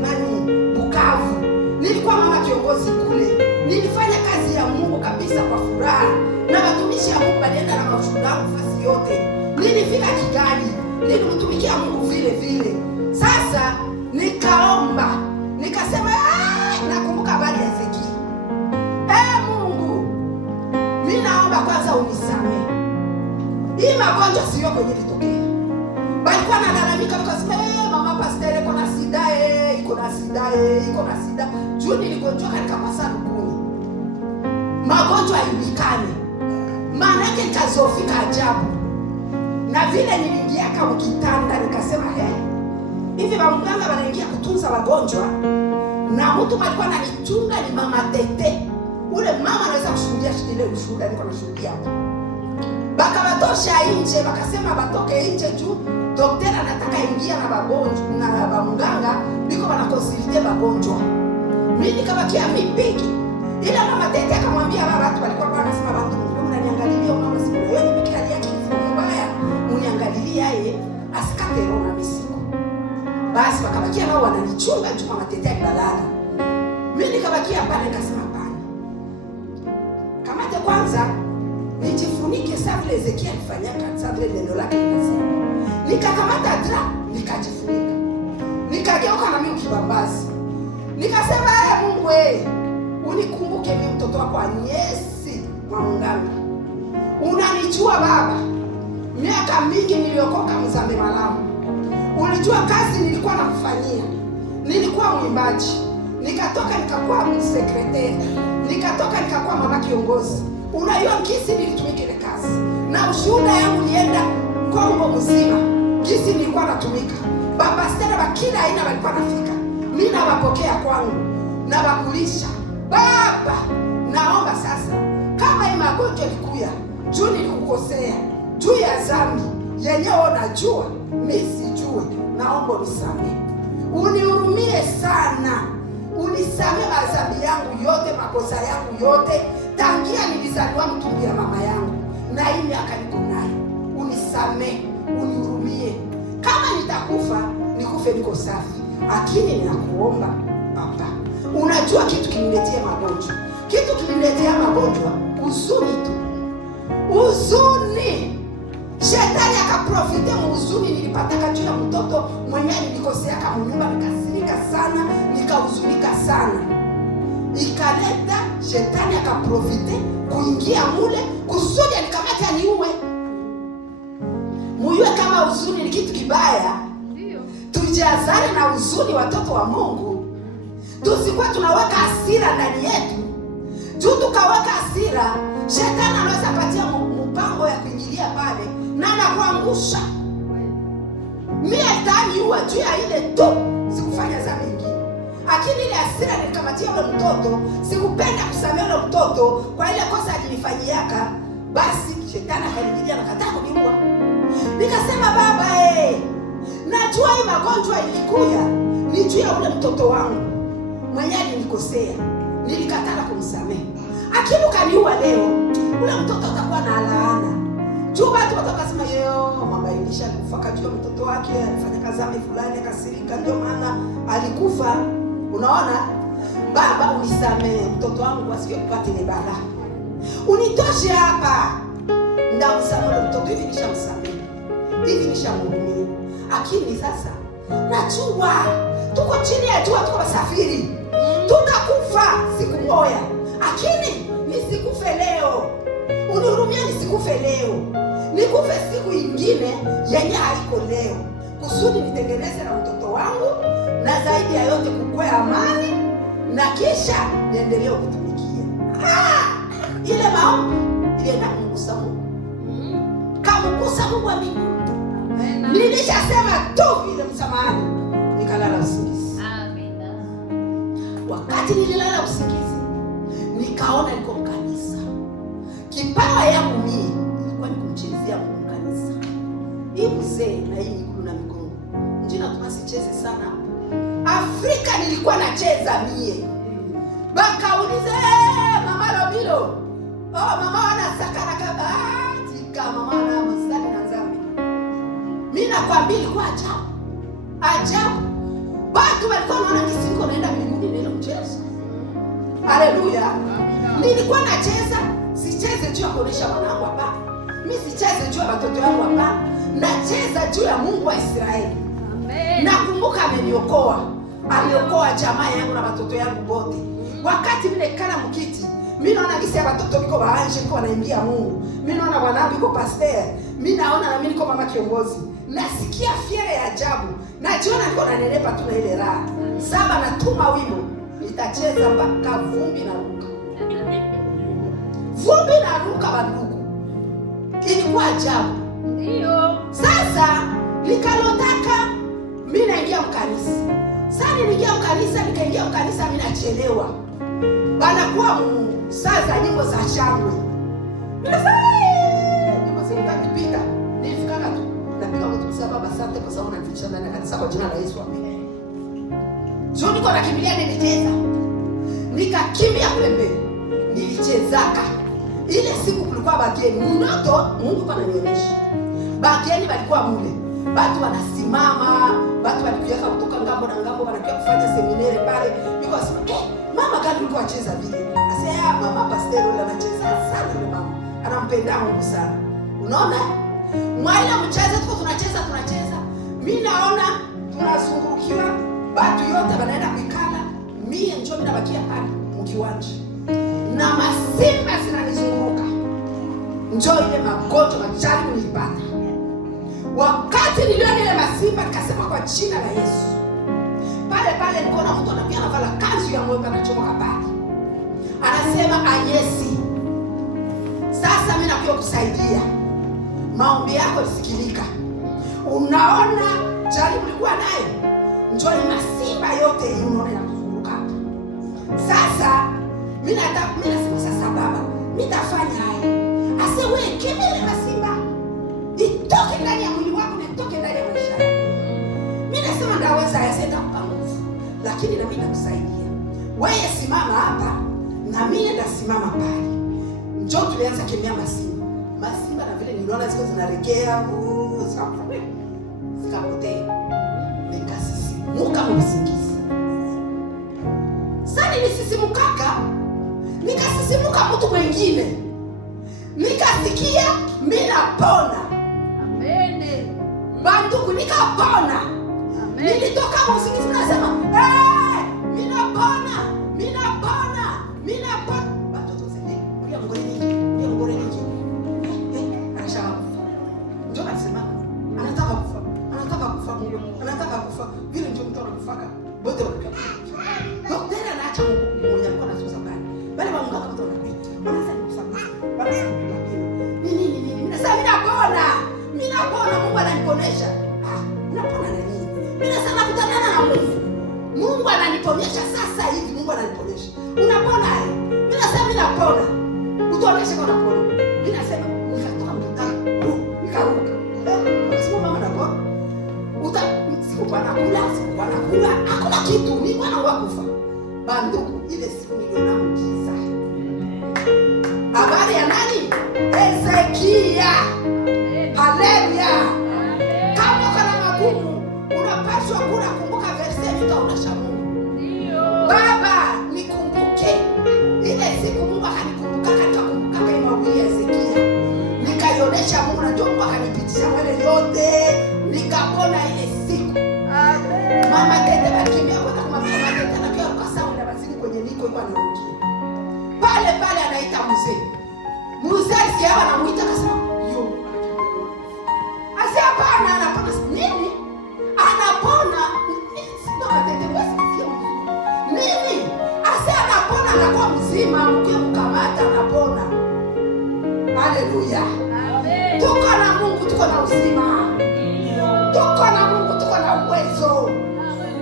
Bukavu. Nilikuwa mama kiongozi kule. Nilifanya kazi ya Mungu kabisa kwa furaha. Na watumishi ya Mungu walienda na mafuta nafasi yote. Nilifika Kigali, nilimtumikia Mungu vile. Sasa nikaomba. Nikasema nakumbuka habari ya Hezekia. Mungu, mimi naomba kwanza unisamehe. Hii magonjwa sio kwenye litokea. Balikuwa nalalamika tukasema mama pastor iko na sida. Juu niligonjwa katika masanduku. Magonjwa haibikani. Maana yake nikazofika ajabu. Na Na vile niliingia kama kitanda nikasema hivi wamganga wanaingia kutunza wagonjwa na mtu alikuwa ananichunga ni mama Tete. Ule mama anaweza kushuhudia ile ushuhuda niko nashuhudia. Baka watosha nje, wakasema batoke nje juu daktari anataka ingia na wagonjwa na wamganga biko wanakonsulte wagonjwa. Mimi nikabakia mipiki. Ila mama Tete akamwambia watu walikuwa wanasema watu mnaniangalia mama siku wewe nimekea yake mbaya uniangalia yeye asikate roho na misiko. Basi wakabakia nao wananichunga juu mama Tete alilala. Mimi nikabakia pale nikasema hapana. Kamata kwanza nijifunike sawa vile Ezekiel alifanyaka sawa vile neno lake linasema. Nikakamata dra nikajifunika. Nikageuka na mimi kibambazi. Nikasema Mungu unikumbuke mimi mtoto wako Anyesi Mwamunganga. Unanijua Baba. Miaka mingi niliokoka Mzambe Malamu. Unijua kazi nilikuwa nakufanyia. Nilikuwa mwimbaji. Nikatoka nikakuwa msekretari. Nikatoka nikakuwa mama kiongozi. Unajua kisi nilitumika ile kazi. Na ushuhuda yangu nienda Kongo mzima. Kisi nilikuwa natumika. Baba stera wa kila aina walikuwa nafika. Mimi nawapokea kwangu na wakulisha. Baba, naomba sasa kama hii magonjwa ilikuya, juu nilikukosea, juu ya dhambi yenyewe unajua, mimi sijue, naomba unisamehe. Unihurumie sana. Unisamehe madhambi yangu yote, makosa yangu yote, tangia nilizaliwa mtumbi ya mama yangu. Na hii miaka niko nayo. Unisamehe, unihurumie. Kama nitakufa, nikufe niko safi. Lakini ninakuomba Baba. Unajua kitu kiniletea magonjwa. Kitu kiniletea magonjwa, huzuni tu. Huzuni. Shetani akaprofite huzuni nilipataka juu ya mtoto mwenyewe nilikosea kama nyumba, nikasirika sana, nikahuzunika sana. Ikaleta shetani akaprofite kuingia mule kusudi alikamata niue. Muyue kama huzuni ni kitu kibaya. Tujazane na huzuni watoto wa Mungu. Tusikuwa tunaweka hasira ndani yetu. Juu tukaweka hasira, shetani anaweza patia mpango ya kuingilia pale na anakuangusha. Mimi ataniua juu ya ile tu, sikufanya dhambi nyingine. Lakini ile hasira nilikamatia yule mtoto, sikupenda kusamehe yule mtoto kwa ile kosa alinifanyiaka. Basi shetani akaniingilia na kataa kuniua. Nikasema Baba najua hii magonjwa ilikuya ni juu ya ule mtoto wangu mwenyewe nilikosea, nilikataa kumsamehe. Lakini ukaniua leo, ule mtoto atakuwa na laana. Juu watu watakasema mama ilisha kufa juu ya mtoto wake, alifanya kazi fulani akasirika ndio maana alikufa. Unaona? Baba unisamehe mtoto wangu asikie kupata ile balaa. Unitoshe hapa. Ndamsamehe mtoto hivi nishamsamehe. Hivi nishamhurumia. Lakini sasa najua tuko chini ya jua, tuko wasafiri. Tutakufa siku moja. Lakini nisikufe leo. Unihurumia nisikufe leo. Nikufe siku ingine yenye haiko leo. Kusudi nitengeneze na mtoto wangu na zaidi ya yote kukue amani na kisha niendelee kutumikia. Ile maombi ilienda kumgusa Mungu. Kamgusa Mungu wa mbinguni. Nilishasema tu vile msamahani. Nikalala usingizi. Amina. Wakati nililala usingizi, nikaona niko kanisa. Kipawa yangu mimi ilikuwa ni kumchezea Mungu kanisa. Hii mzee na hii miguu na migongo. Njina tunasicheze sana. Afrika nilikuwa nacheza mie. Bakaulize mama Robilo. Mama wana sakana kabati kama mama na mstari na zambi. Mimi nakwambia ilikuwa ajabu. Ajabu. Watu walikuwa wanaona kisingo naenda mbinguni na ile mchezo. Haleluya. Nilikuwa nacheza, sicheze juu ya kuonesha wanangu hapa. Mimi sicheze juu ya watoto wangu hapa. Nacheza juu ya Mungu wa Israeli. Amen. Nakumbuka ameniokoa. Aliokoa jamaa yangu na watoto yangu wote. Wakati mimi nekana mkiti, mimi naona gisi ya watoto biko baanje kwa wanaingia Mungu. Mimi naona wanangu biko pastor. Mimi naona na mimi niko mama kiongozi. Nasikia fiere ya ajabu. Najiona niko nanenepa tu na ile raha. Saba natuma wimbo. Nitacheza mpaka vumbi na ruka. Vumbi na ruka bandugu. Ilikuwa ajabu. Ndio. Sasa nikalotaka mimi naingia mkanisa. Sasa niliingia mkanisa, nikaingia mkanisa mimi nachelewa. Bana kwa saa za nyimbo za shangwe. Nyimbo zikanipita. Nilifika tu. Napiga kutukuza Baba asante kwa sababu unanifikisha ndani ya kanisa kwa jina la Yesu amen. Sio niko nakimbilia nilicheza. Nikakimbia kule mbele. Nilichezaka. Ile siku kulikuwa bageni. Mnoto Mungu kwa ananionyesha. Bageni walikuwa mule. Watu wanasimama, watu walikuja kutoka ngambo na ngambo wanakuja kufanya seminari pale. Niko nasema, mama gani ulikuwa acheza vile? Asema, mama pastor yule anacheza sana yule mama. Anampenda Mungu sana. Unaona? Mwaila mcheza tuko tunacheza. Mimi naona tunazungukiwa, watu yote wanaenda kuikala. Mimi njoo mimi nabakia pale mkiwanja. Na masimba zinanizunguka. Njoo ile magonjwa majali nilipata. Wakati niliona ile masimba nikasema kwa jina la Yesu. Pale nikaona mtu anakuja anavala kanzu ya mweupe anachomoka pale. Anasema Anyesi, sasa mimi nakuja kusaidia. Maombi yako yasikilika. Unaona jaribu ulikuwa nayo. Njoo ile masimba yote hii unaona yanazunguka. Sasa mimi nasema sasa Baba, nitafanya haya. Ase wewe kimya ile masimba. Itoke ndani ya mwili wako na itoke ndani ya maisha yako. Mimi nasema ndaweza yasenda kwa nguvu. Lakini na mimi nakusaidia. Wewe simama hapa na mimi ndasimama pale. Njoo tulianza kemea masimba. Masimba na vile niliona ziko zinaregea, zikapotea. Nikasisimuka msingizi. Sasa nilisisimukaka. Nikasisimuka mtu mwingine. Nikasikia mimi napona. Bandugu nikapona. Nilitoka msingizi nasema, mimi napona. Watoto sema, "Ulia ngoreni." Anashaka kufa. Ndio anasema, anataka kufa. Vile ndio mtu anakufaka. Bote wanakufa. Daktari anaacha mmoja alikuwa anasusa pale. Bale wamngaka mtu anapita. Wanasema kufa. Nini? Mimi nasema mimi napona. Mungu ananiponesha. Unapona na nini? Mimi nasema kutanana na Mungu ananiponesha sasa hivi. Mungu ananiponesha. Unapona wewe? Mimi nasema mimi napona. Utaonesha kama unapona. Mimi nasema nikatoka mtaka. Nikaruka. Sio mama napona. Sikuwa nakula. Hakuna kitu. Mimi bwana wangu kufa. Banduku ile siku niliona mjiza. Habari ya nani? Ezekia. Haleluya. Kama kana magumu, unapaswa kumbuka verse nitaonesha Mungu. Ndio. Baba, nikumbuke. Ile siku Mungu akanikumbuka nikakumbuka imani ya Ezekia. Nikaionesha Mungu na ndio Mungu akanipitisha wale yote. Nikapona ile siku. Amen. Mama tete bakimia kwa kama mama tete na pia kwa sababu na bazini kwenye niko yuko anarudia. Pale anaita mzee. Mzee alisikia anamuita akasema, "Yo." Hapana, anapona nini? Anapona. Sio atetemesi sio. Nini? Ase anapona anakuwa mzima, mkamata anapona. Haleluya. Amen. Tuko na Mungu, tuko na uzima. Tuko na Mungu, tuko na uwezo.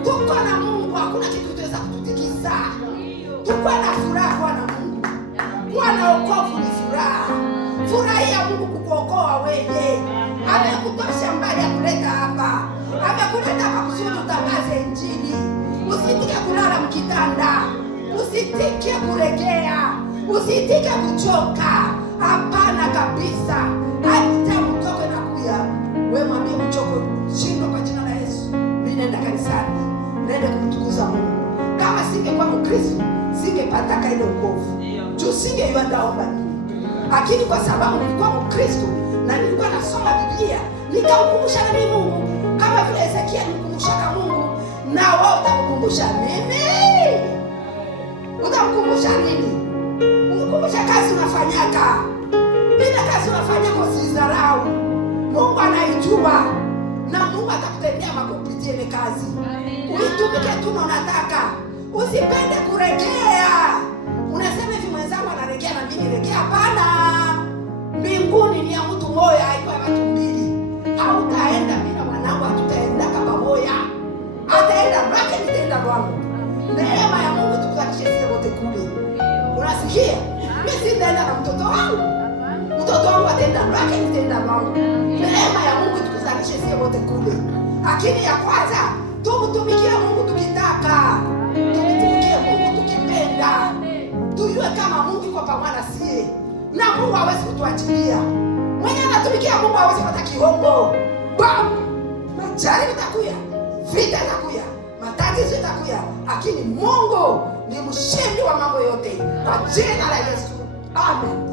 Tuko na Mungu, hakuna kitu kitaweza kututikisa. Tuko na furaha na Mungu. Kuwa na wokovu ni furaha. Furahia Mungu kukuokoa wewe. Amekutosha mbali akuleta hapa. Amekuleta hapa kusudi utangaze Injili. Usitike kulala mkitanda. Usitike kuregea. Usitike kuchoka. Hapana kabisa. Hata mtoke na kuya. Wewe mwambie mchoko shindo kwa jina la Yesu. Mimi naenda kanisani. Naenda kumtukuza Mungu. Kama singekuwa Mkristo, singepata ile wokovu. Tu singeiomba nini. Lakini kwa sababu nilikuwa Mkristo na nilikuwa nasoma Biblia, nikamkumbusha na Mungu. Kama vile Ezekia nikumkumbusha Mungu, na wewe utamkumbusha nini? Utamkumbusha nini? Umkumbusha kazi unafanyaka. Ile kazi unafanyaka usidharau. Mungu anaijua na Mungu atakutendea makupitia ile kazi. Uitumike tu unataka. Usipende kuregea. Unasema hivi mwenzangu anaregea na mimi regea. Hapana. Mbinguni ni ya mtu mmoja, haiko ya watu mbili. Au wangu. Neema ya Mungu tukuzalishe sisi wote kule. Unasikia? Mimi sitaenda na mtoto wangu. Mtoto wangu ataenda lake, nitaenda wangu. Neema ya Mungu tukuzalishe sisi wote kule. Lakini ya kwanza, tumtumikie Mungu tukitaka. Tumtumikie Mungu tukipenda. Tujue kama Mungu yuko pamoja na sisi. Na Mungu hawezi kutuachilia. Mwenye anatumikia Mungu hawezi kupata kihongo. Bam! Majaribu itakuja, vita itakuja, matatizo itakuja, lakini Mungu ni mshindi wa mambo yote. Kwa jina la Yesu. Amen.